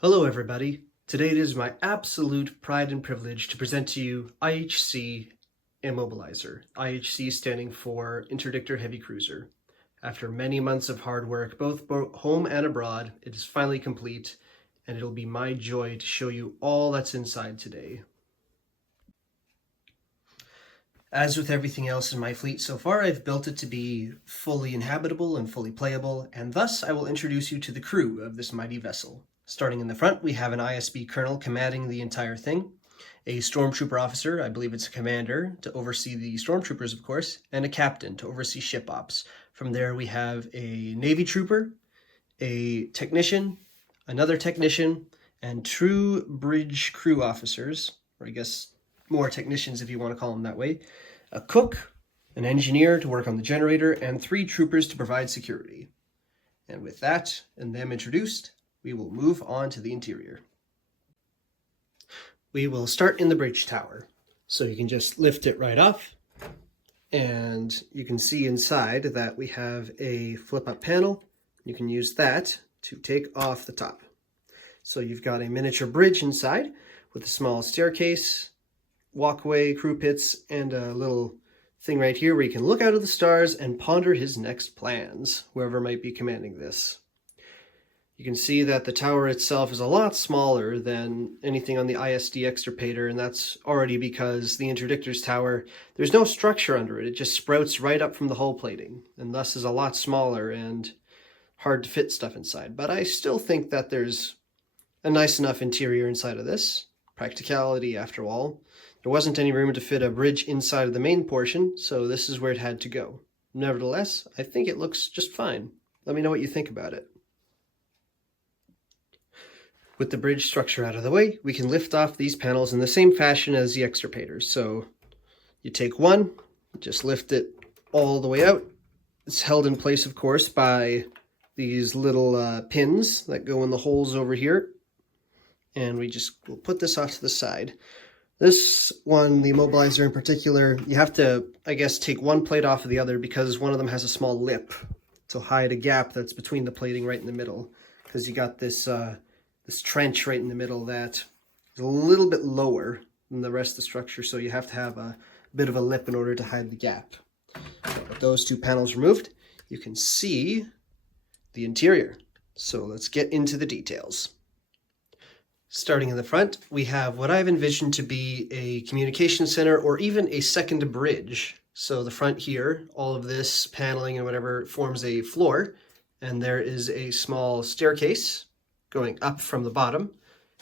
Hello everybody. Today it is my absolute pride and privilege to present to you IHC Immobilizer, IHC standing for Interdictor Heavy Cruiser. After many months of hard work, both home and abroad, it is finally complete, and it'll be my joy to show you all that's inside today. As with everything else in my fleet so far, I've built it to be fully inhabitable and fully playable, and thus I will introduce you to the crew of this mighty vessel. Starting in the front, we have an ISB colonel commanding the entire thing, a stormtrooper officer, I believe it's a commander, to oversee the stormtroopers, of course, and a captain to oversee ship ops. From there, we have a Navy trooper, a technician, another technician, and two bridge crew officers, or I guess more technicians if you want to call them that way, a cook, an engineer to work on the generator, and 3 troopers to provide security. And with that, and them introduced, we will move on to the interior. We will start in the bridge tower. So you can just lift it right off, and you can see inside that we have a flip-up panel. You can use that to take off the top. So you've got a miniature bridge inside with a small staircase, walkway, crew pits, and a little thing right here where you can look out of the stars and ponder his next plans, whoever might be commanding this. You can see that the tower itself is a lot smaller than anything on the ISD Extirpator, and that's already because the Interdictor's tower, there's no structure under it. It just sprouts right up from the hull plating, and thus is a lot smaller and hard to fit stuff inside. But I still think that there's a nice enough interior inside of this. Practicality, after all. There wasn't any room to fit a bridge inside of the main portion, so this is where it had to go. Nevertheless, I think it looks just fine. Let me know what you think about it. With the bridge structure out of the way, we can lift off these panels in the same fashion as the extirpators. So you take one, just lift it all the way out. It's held in place, of course, by these little pins that go in the holes over here. And we'll put this off to the side. This one, the immobilizer in particular, you have to, I guess, take one plate off of the other because one of them has a small lip to hide a gap that's between the plating right in the middle. Because you got this this trench right in the middle that is a little bit lower than the rest of the structure, so you have to have a bit of a lip in order to hide the gap. With those 2 panels removed, you can see the interior. So let's get into the details. Starting in the front, we have what I've envisioned to be a communication center or even a second bridge. So the front here, all of this paneling and whatever forms a floor, and there is a small staircase going up from the bottom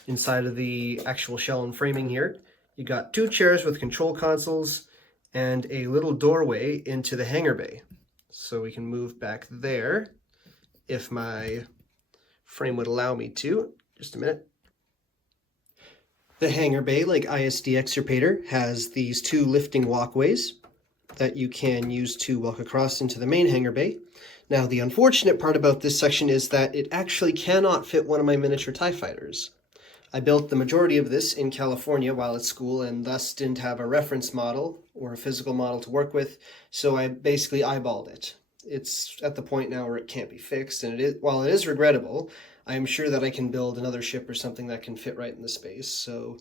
inside of the actual shell and framing here. You got 2 chairs with control consoles and a little doorway into the hangar bay. So we can move back there if my frame would allow me to. Just a minute. The hangar bay, like ISD Extirpator, has these 2 lifting walkways that you can use to walk across into the main hangar bay. Now, the unfortunate part about this section is that it actually cannot fit one of my miniature TIE fighters. I built the majority of this in California while at school and thus didn't have a reference model or a physical model to work with, so I basically eyeballed it. It's at the point now where it can't be fixed, and while it is regrettable, I am sure that I can build another ship or something that can fit right in the space, so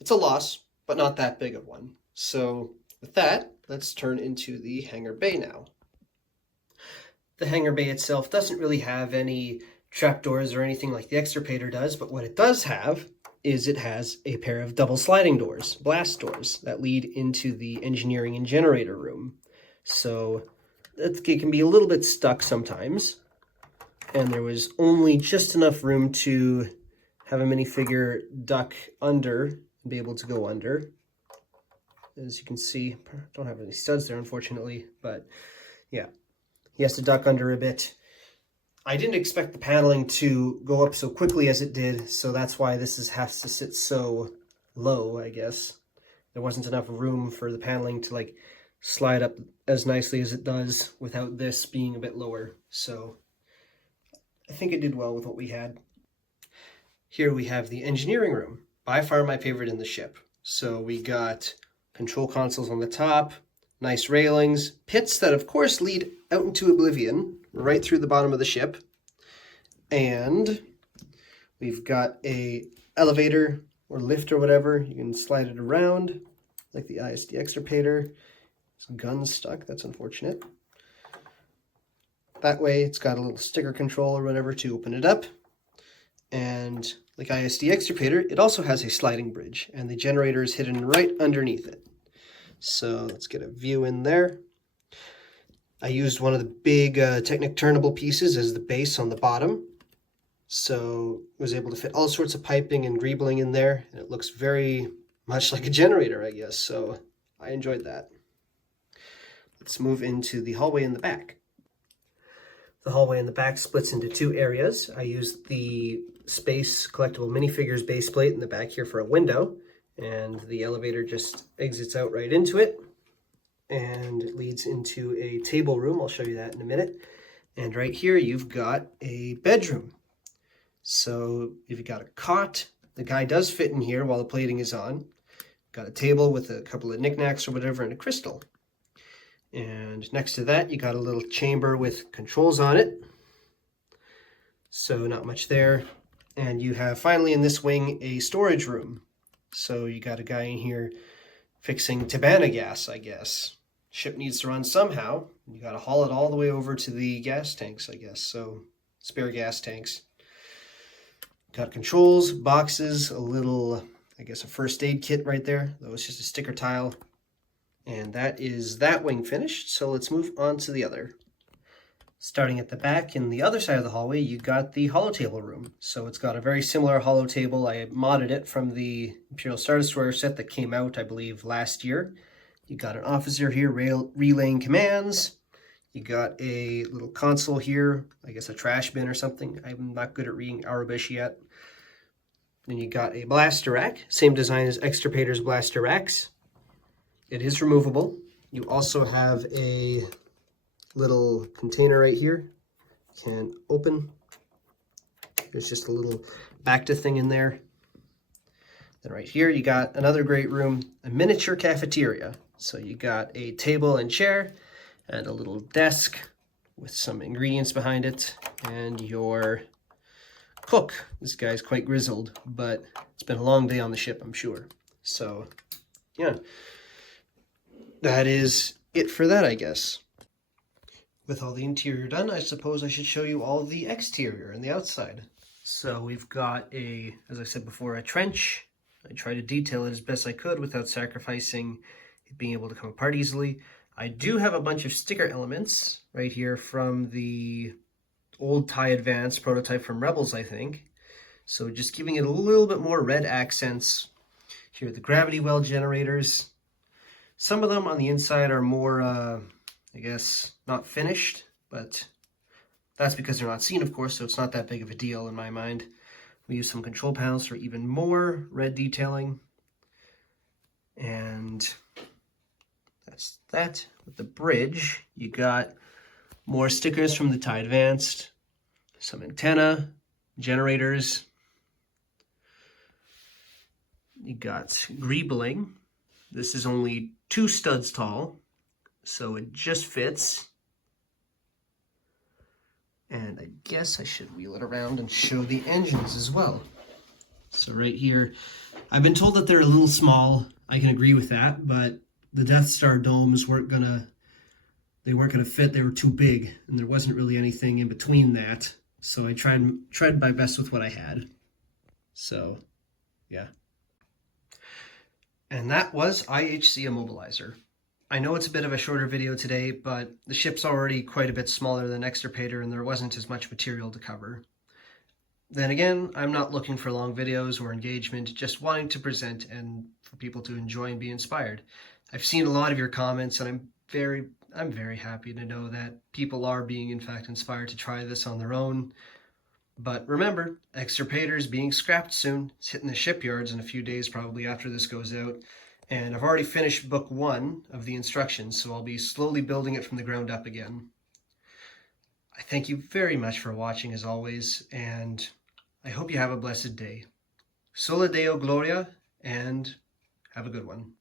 it's a loss, but not that big of one. So with that, let's turn into the hangar bay now. The hangar bay itself doesn't really have any trapdoors or anything like the Extirpator does, but what it does have is it has a pair of double sliding doors, blast doors, that lead into the engineering and generator room. So it can be a little bit stuck sometimes, and there was only just enough room to have a minifigure duck under and be able to go under. As you can see, I don't have any studs there, unfortunately, but yeah, he has to duck under a bit. I didn't expect the paneling to go up so quickly as it did, so that's why has to sit so low, I guess. There wasn't enough room for the paneling to like slide up as nicely as it does without this being a bit lower. So I think it did well with what we had. Here we have the engineering room, by far my favorite in the ship. So we got control consoles on the top, nice railings, pits that of course lead out into oblivion, right through the bottom of the ship. And we've got a elevator or lift or whatever. You can slide it around like the ISD Extirpator. It's gun stuck, that's unfortunate. That way it's got a little sticker control or whatever to open it up. And like ISD Extirpator, it also has a sliding bridge, and the generator is hidden right underneath it. So let's get a view in there. I used one of the big Technic turnable pieces as the base on the bottom. So I was able to fit all sorts of piping and greebling in there, and it looks very much like a generator, I guess. So I enjoyed that. Let's move into the hallway in the back. The hallway in the back splits into two areas. I used the Space Collectible Minifigures base plate in the back here for a window, and the elevator just exits out right into it, and it leads into a table room. I'll show you that in a minute. And right here you've got a bedroom. So if you've got a cot, the guy does fit in here while the plating is on. Got a table with a couple of knickknacks or whatever and a crystal. And next to that, you got a little chamber with controls on it. So not much there. And you have finally in this wing a storage room. So you got a guy in here fixing Tabana gas, I guess. Ship needs to run somehow. You got to haul it all the way over to the gas tanks, I guess. So spare gas tanks. Got controls, boxes, a little, I guess, a first aid kit right there. That was just a sticker tile. And that is that wing finished, so let's move on to the other. Starting at the back, in the other side of the hallway, you got the holotable room. So it's got a very similar holotable. I modded it from the Imperial Star Destroyer set that came out, I believe, last year. You got an officer here relaying commands. You got a little console here, I guess a trash bin or something. I'm not good at reading Arabic yet. Then you got a blaster rack, same design as Extirpator's blaster racks. It is removable. You also have a little container right here. Can open. There's just a little Bacta thing in there. Then right here you got another great room, a miniature cafeteria. So you got a table and chair and a little desk with some ingredients behind it and your cook. This guy's quite grizzled, but it's been a long day on the ship, I'm sure. So yeah. That is it for that, I guess. With all the interior done, I suppose I should show you all the exterior and the outside. So we've got a, as I said before, a trench. I tried to detail it as best I could without sacrificing it being able to come apart easily. I do have a bunch of sticker elements right here from the old TIE Advance prototype from Rebels, I think. So just giving it a little bit more red accents. Here are the gravity well generators. Some of them on the inside are more, I guess, not finished, but that's because they're not seen, of course, so it's not that big of a deal in my mind. We use some control panels for even more red detailing. And that's that. With the bridge, you got more stickers from the TIE Advanced, some antenna, generators. You got greebling. This is only 2 studs tall, so it just fits. And I guess I should wheel it around and show the engines as well. So right here, I've been told that they're a little small. I can agree with that, but the Death Star domes weren't gonna fit. They were too big, and there wasn't really anything in between that. So I tried my best with what I had. So, yeah. And that was IHC Immobilizer. I know it's a bit of a shorter video today, but the ship's already quite a bit smaller than Extirpator and there wasn't as much material to cover. Then again, I'm not looking for long videos or engagement, just wanting to present and for people to enjoy and be inspired. I've seen a lot of your comments and I'm very I'm very happy to know that people are being, in fact, inspired to try this on their own. But remember, Extirpator is being scrapped soon. It's hitting the shipyards in a few days probably after this goes out. And I've already finished book 1 of the instructions, so I'll be slowly building it from the ground up again. I thank you very much for watching as always, and I hope you have a blessed day. Soli Deo Gloria, and have a good one.